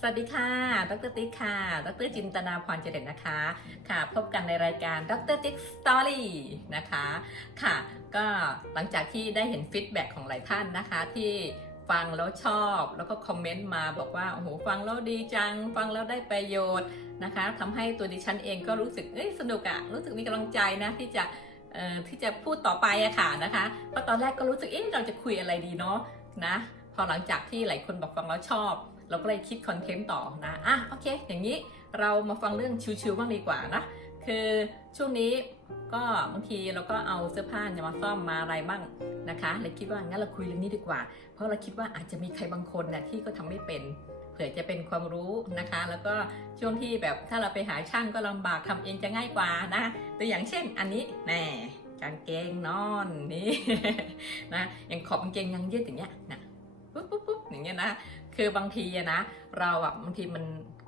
สวัสดีค่ะ ดรติ๊กค่ะ ดรจินตนาพรเจริญนะคะ ค่ะ พบกันในรายการ ดรติ๊กสตอรี่นะคะ ค่ะ ก็หลังจากที่ได้เห็นฟีดแบ็กของหลายท่านนะคะ ที่ฟังแล้วชอบ แล้วก็คอมเมนต์มาบอกว่า โอ้โห ฟังแล้วดีจัง ฟังแล้วได้ประโยชน์นะคะ ทำให้ตัวดิฉันเองก็รู้สึก เอ้ย สนุกอะรู้สึกมีกำลังใจนะที่จะเอ่อที่จะพูดต่อไปอะค่ะนะคะ เพราะตอนแรกก็รู้สึก เอ๊ะ เราจะคุยอะไรดีเนาะ นะ พอหลังจากที่หลายคนบอกฟังแล้วชอบ เราก็เลยคิดคอนเทนต์ต่อนะอะโอเค อย่างนี้เรามาฟังเรื่องชิวๆบ้างดีกว่านะคือช่วงนี้ก็บางทีเราก็เอาเสื้อผ้าเนี่ยมาซ่อมมาอะไรบ้างนะคะเลยคิดว่างั้นเราคุยเรื่องนี้ดีกว่า เพราะเราคิดว่าอาจจะมีใครบางคนนะที่ก็ทำไม่เป็นเผื่อจะเป็นความรู้นะคะ แล้วก็ช่วงที่แบบถ้าเราไปหาช่างก็ลำบากทำเองจะง่ายกว่านะ ตัวอย่างเช่นอันนี้แน่กางเกงนอนนี่นะอย่างขอบกางเกงยังยืดอย่างเงี้ยนะปุ๊บปุ๊บปุ๊บอย่างเงี้ยนะ คือบางทีอะนะ เราอะบางทีมัน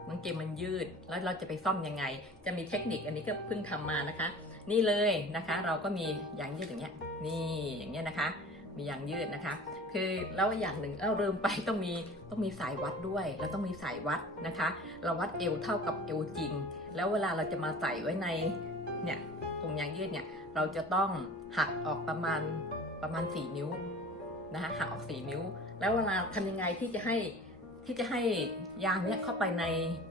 กางเกงมันยืด แล้วเราจะไปซ่อมยังไง จะมีเทคนิคอันนี้ก็เพิ่งทำมานะคะ นี่เลยนะคะ เราก็มียางยืดอย่างเงี้ย นี่อย่างเงี้ยนะคะ มียางยืดนะคะ คือแล้วอย่างหนึ่งเออลืมไปต้องมีต้องมีสายวัดด้วยแล้วต้องมีสายวัดนะคะ เราวัดเอวเท่ากับเอวจริง แล้วเวลาเราจะมาใส่ไว้ในเนี่ยตรงยางยืดเนี่ยเราจะต้องหักออกประมาณประมาณ 4 นิ้วนะคะหักออก 4 นิ้ว แล้วเวลาทำยังไงที่จะให้ ที่จะให้ยางเนี้ยเข้าไปใน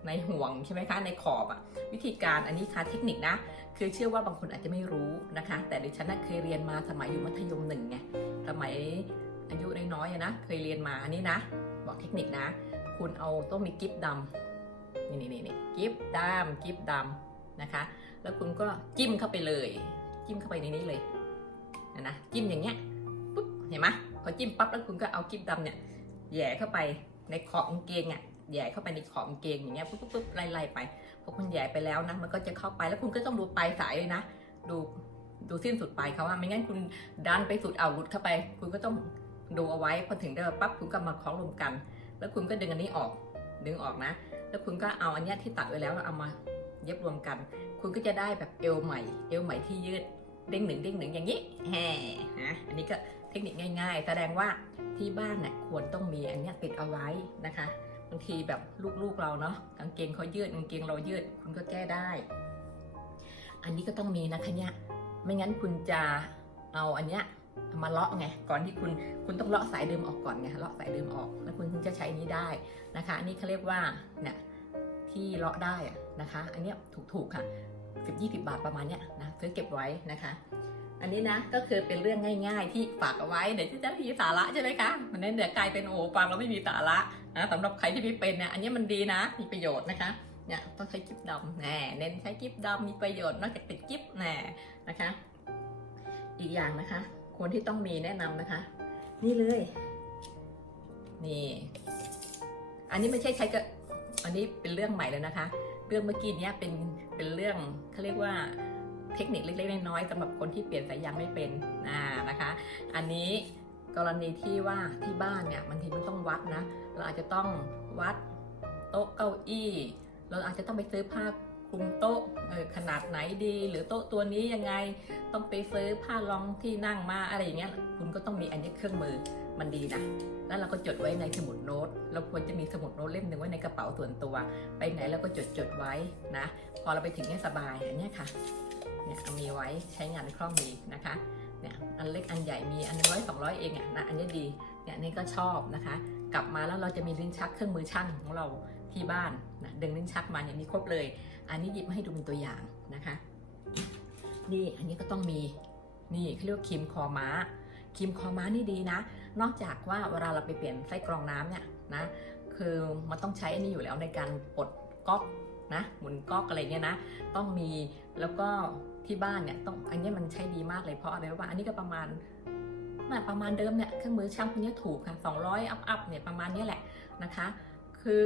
ในห่วงใช่ไหมคะในขอบอะวิธีการอันนี้ค่ะเทคนิคนะ คือเชื่อว่าบางคนอาจจะไม่รู้นะคะ แต่ดิฉันน่ะเคยเรียนมาสมัยอยู่มัธยมหนึ่งไงสมัยอายุน้อยๆอะนะเคยเรียนมาอันนี้นะ บอกเทคนิคนะ คุณเอาต้องมีกิฟดำนี่นี่นี่นี่กิฟดำกิฟดำนะคะ แล้วคุณก็จิ้มเข้าไปเลย จิ้มเข้าไปในนี้เลยนะนะจิ้มอย่างเงี้ยปุ๊บเห็นไหมพอจิ้มปั๊บแล้วคุณก็เอากิฟดำเนี่ยแย่เข้าไป ในขอบกางเกงอะแหย่เข้าไปในขอบกางเกงอย่างเงี้ยปุ๊บปุ๊บปุ๊บไล่ๆไปพอคุณแหย่ไปแล้วนะมันก็จะเข้าไปแล้วคุณก็ต้องดูปลายสายเลยนะ ดูดูสิ้นสุดปลายเขาว่าไม่งั้นคุณดันไปสุดเอาหลุดเข้าไป คุณก็ต้องดูเอาไว้พอถึงได้ปั๊บคุณก็มาคล้องรวมกัน แล้วคุณก็ดึงอันนี้ออกดึงออกนะ แล้วคุณก็เอาอันนี้ที่ตัดไว้แล้วเอามาเย็บรวมกัน คุณก็จะได้แบบเอวใหม่ เอวใหม่ที่ยืดเด้งหนึ่งเด้งหนึ่งอย่างนี้แฮ่ฮะอันนี้ก็ เทคนิคง่าย ๆ แสดงว่าที่บ้านเนี่ยควรต้องมีอันนี้ติดเอาไว้นะคะบางทีแบบลูกๆเราเนาะกางเกงเขายืดกางเกงเรายืดคุณก็แก้ได้ อันนี้ก็ต้องมีนะคะเนี่ยไม่งั้นคุณจะเอาอันเนี้ยมาเลาะไงก่อนที่คุณคุณต้องเลาะสายเดิมออกก่อนไงเลาะสายเดิมออกแล้วคุณถึงจะใช้นี้ได้นะคะอันนี้เขาเรียกว่าเนี่ยที่เลาะได้นะคะ อันเนี้ยถูกๆค่ะสิบยี่สิบาทประมาณเนี้ยนะซื้อเก็บไว้นะคะ อันนี้นะก็คือเป็นเรื่องง่าย ๆ ที่ฝากเอาไว้เดี๋ยวจะมีสาระใช่ไหมคะมันนั้นเดี๋ยวกลายเป็นโอ้ฟังแล้วไม่มีสาระนะสำหรับใครที่ไม่เป็นเนี่ยอันนี้มันดีนะ มีประโยชน์นะคะเนี่ยต้องใช้กิ๊บดำแน่เน้นใช้กิ๊บดำมีประโยชน์นอกจากติดกิ๊บแน่นะคะ อีกอย่างนะคะควรที่ต้องมีแนะนำนะคะ นี่เลยนี่อันนี้ไม่ใช่ใช้กับอันนี้เป็นเรื่องใหม่เลยนะคะ เรื่องเมื่อกี้เนี้ยเป็นเป็นเรื่องเขาเรียกว่า เทคนิคเล็กๆน้อยๆสำหรับคนที่เปลี่ยนสายยางไม่เป็นอ่านะคะ อันนี้กรณีที่ว่าที่บ้านเนี่ยบางทีมันต้องวัดนะ เราอาจจะต้องวัดโต๊ะเก้าอี้ เราอาจจะต้องไปซื้อผ้าคลุมโต๊ะขนาดไหนดี หรือโต๊ะตัวนี้ยังไงต้องไปซื้อผ้ารองที่นั่งมาอะไรอย่างเงี้ยคุณก็ต้องมีอันนี้เครื่องมือมันดีนะแล้วเราก็จดไว้ในสมุดโน้ต เราควรจะมีสมุดโน้ตเล่มหนึ่งไว้ในกระเป๋าส่วนตัว ไปไหนเราก็จดจดไว้นะ พอเราไปถึงเนี่ยสบายอันเนี้ยค่ะ เนี่ยมีไว้ใช้งานคล่องดีนะคะเนี่ยอันเล็กอันใหญ่มีอันร้อยสองร้อยเองอะนะอันนี้ดีเนี่ยนี่ก็ชอบนะคะ กลับมาแล้วเราจะมีลิ้นชักเครื่องมือช่างของเราที่บ้านนะดึงลิ้นชักมาเนี่ยมีครบเลย อันนี้หยิบมาให้ดูเป็นตัวอย่างนะคะนี่อันนี้ก็ต้องมีนี่เขาเรียกว่าครีมคอม้าครีมคอม้านี่ดีนะ นอกจากว่าเวลาเราไปเปลี่ยนไส้กรองน้ำเนี่ยนะคือมันต้องใช้อันนี้อยู่แล้วในการปลดก๊อกนะหมุนก๊อกอะไรเงี้ยนะ ต้องมีแล้วก็ ที่บ้านเนี่ยต้องอันนี้มันใช้ดีมากเลยเพราะอะไรรู้ป่ะอันนี้ก็ประมาณน่ะประมาณเดิมเนี่ยเครื่องมือช่างพวกนี้ถูกค่ะ 200 อัพอัพเนี่ยประมาณนี้แหละนะคะ คือ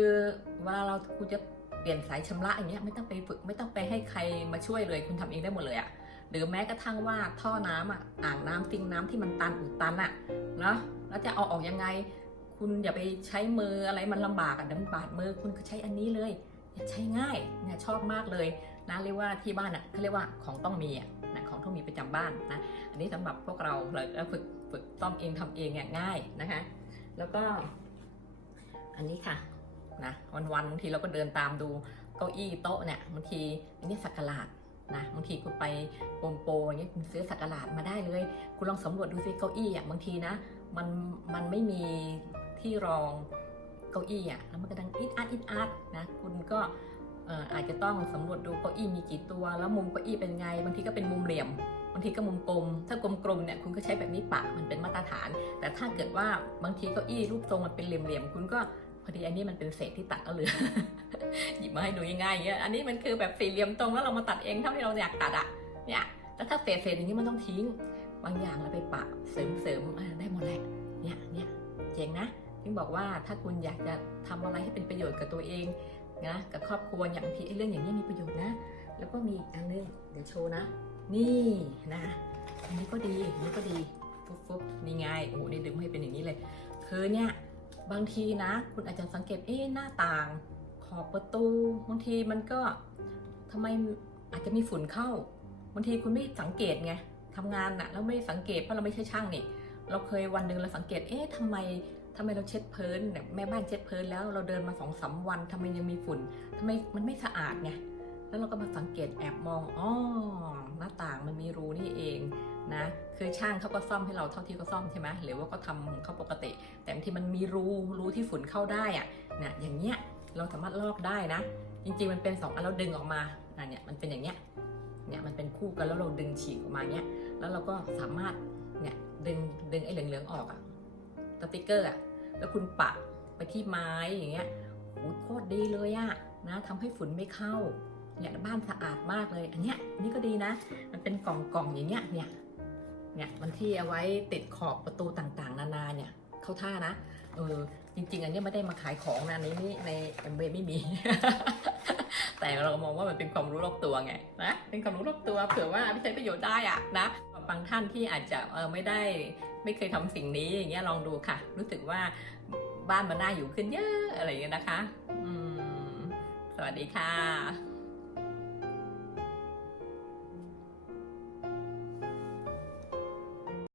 เวลาเราคุณจะเปลี่ยนสายชำระอย่างเงี้ยไม่ต้องไปฝึกไม่ต้องไปให้ใครมาช่วยเลย คุณทำเองได้หมดเลยอะหรือแม้กระทั่งว่าท่อน้ำอะอ่างน้ำซิงน้ำที่มันตันอุดตันอะเนาะแล้วจะเอาออกยังไง คุณอย่าไปใช้มืออะไรมันลำบากอะเดี๋ยวมันบาดมือคุณก็ใช้อันนี้เลยใช้ง่ายเนี่ยชอบมากเลย นะเรียกว่าที่บ้านอะเขาเรียกว่าของต้องมีอะนะของต้องมีประจำบ้านนะอันนี้สำหรับพวกเราเราฝึกฝึกซ่อมเองทำเองเนี่ยง่ายนะคะ แล้วก็ อันนี้ค่ะนะวันวันบางทีเราก็เดินตามดูเก้าอี้โต๊ะเนี่ยบางทีอันนี้สักการะนะบางทีคุณไปโปมโปอย่างเงี้ยคุณซื้อสักการะมาได้เลย คุณลองสำรวจดูสิเก้าอี้อะบางทีนะมันมันไม่มีที่รองเก้าอี้อะแล้วมันก็ดังอิดอัดอิดอัดนะคุณก็ อาจจะต้องสำรวจดูเก้าอี้มีกี่ตัว แล้วมุมเก้าอี้เป็นไง บางทีก็เป็นมุมเหลี่ยม บางทีก็มุมกลม ถ้ากลมๆเนี่ยคุณก็ใช้แบบนี้ปะมันเป็นมาตรฐาน แต่ถ้าเกิดว่าบางทีเก้าอี้รูปทรงมันเป็นเหลี่ยมๆคุณก็พอดีอันนี้มันเป็นเศษที่ตัดเอาเหลือหยิบมาให้ดูง่ายๆอย่างเงี้ยอันนี้มันคือแบบสี่เหลี่ยมตรงแล้วเรามาตัดเองเท่าที่เราอยากตัดอะเนี่ยแล้วถ้าเศษเศษๆอย่างนี้มันต้องทิ้ง บางอย่างเราไปปะเสริมเสริมๆได้หมดแหละเนี่ยเนี่ยเจ๋งนะถึงบอกว่าถ้าคุณอยากจะทำอะไรให้เป็นประโยชน์กับตัวเอง นะกับครอบครัวอย่างที่เรื่องอย่างนี้มีประโยชน์นะ แล้วก็มีอีกอันนึงเดี๋ยวโชว์นะ นี่นะอันนี้ก็ดีอันนี้ก็ดีฟุ๊บฟุ๊บนี่ไงโอ้โหนี่ดึงให้เป็นอย่างนี้เลย คือเนี่ยบางทีนะ คุณอาจจะสังเกตเอ๊ะหน้าต่างขอบประตูบางทีมันก็ทำไมอาจจะมีฝุ่นเข้าบางทีคุณไม่สังเกตไงทำงานน่ะแล้วไม่สังเกตเพราะเราไม่ใช่ช่างนี่ เราเคยวันหนึ่งเราสังเกตเอ๊ะทำไม ทำไมเราเช็ดพื้นเนี่ยแม่บ้านเช็ดเพื้นแล้วเราเดินมาสองสามวันทำไมยังมีฝุ่นทำไมมันไม่สะอาดไงแล้วเราก็มาสังเกตแอบมองอ๋อหน้าต่างมันมีรูนี่เองนะคือช่างเขาก็ซ่อมให้เราเท่าที่เขาซ่อมใช่ไหมหรือว่าก็ทำของเขาปกติ แต่บางทีมันมีรูรูที่ฝุ่นเข้าได้อะเนี่ยอย่างเงี้ยเราสามารถลอกได้นะ จริงๆมันเป็นสองอันเราดึงออกมาอะเนี่ยมันเป็นอย่างเงี้ยเนี่ยมันเป็นคู่กันแล้วเราดึงฉีกออกมาเงี้ยแล้วเราก็สามารถเนี่ยดึงดึงไอ้เหลืองๆออกอะ สติกเกอร์อะแล้วคุณปะไปที่ไม้อย่างเงี้ยโอ้โคตรดีเลยอะนะทำให้ฝุ่นไม่เข้าเนี่ยบ้านสะอาดมากเลย อันเนี้ยนี่ก็ดีนะ มันเป็นกล่องกล่องๆอย่างเงี้ยเนี่ยเนี่ยมันที่เอาไว้ติดขอบประตูต่างๆ นานาเนี่ยเข้าท่านะเออจริง ๆ อันเนี้ยไม่ได้มาขายของนะในนี้ในเอ็มเไม่มี แต่เรามองว่ามันเป็นความรู้รอบตัวไงนะเป็นความรู้รอบตัวเผื่อว่าเอาไปใช้ประโยชน์ได้อะนะบางท่านที่อาจจะเออไม่ได้ ไม่เคยทำสิ่งนี้อย่างเงี้ยลองดูค่ะ รู้สึกว่าบ้านมันน่าอยู่ขึ้นเยอะอะไรเงี้ยนะคะ อืม สวัสดีค่ะ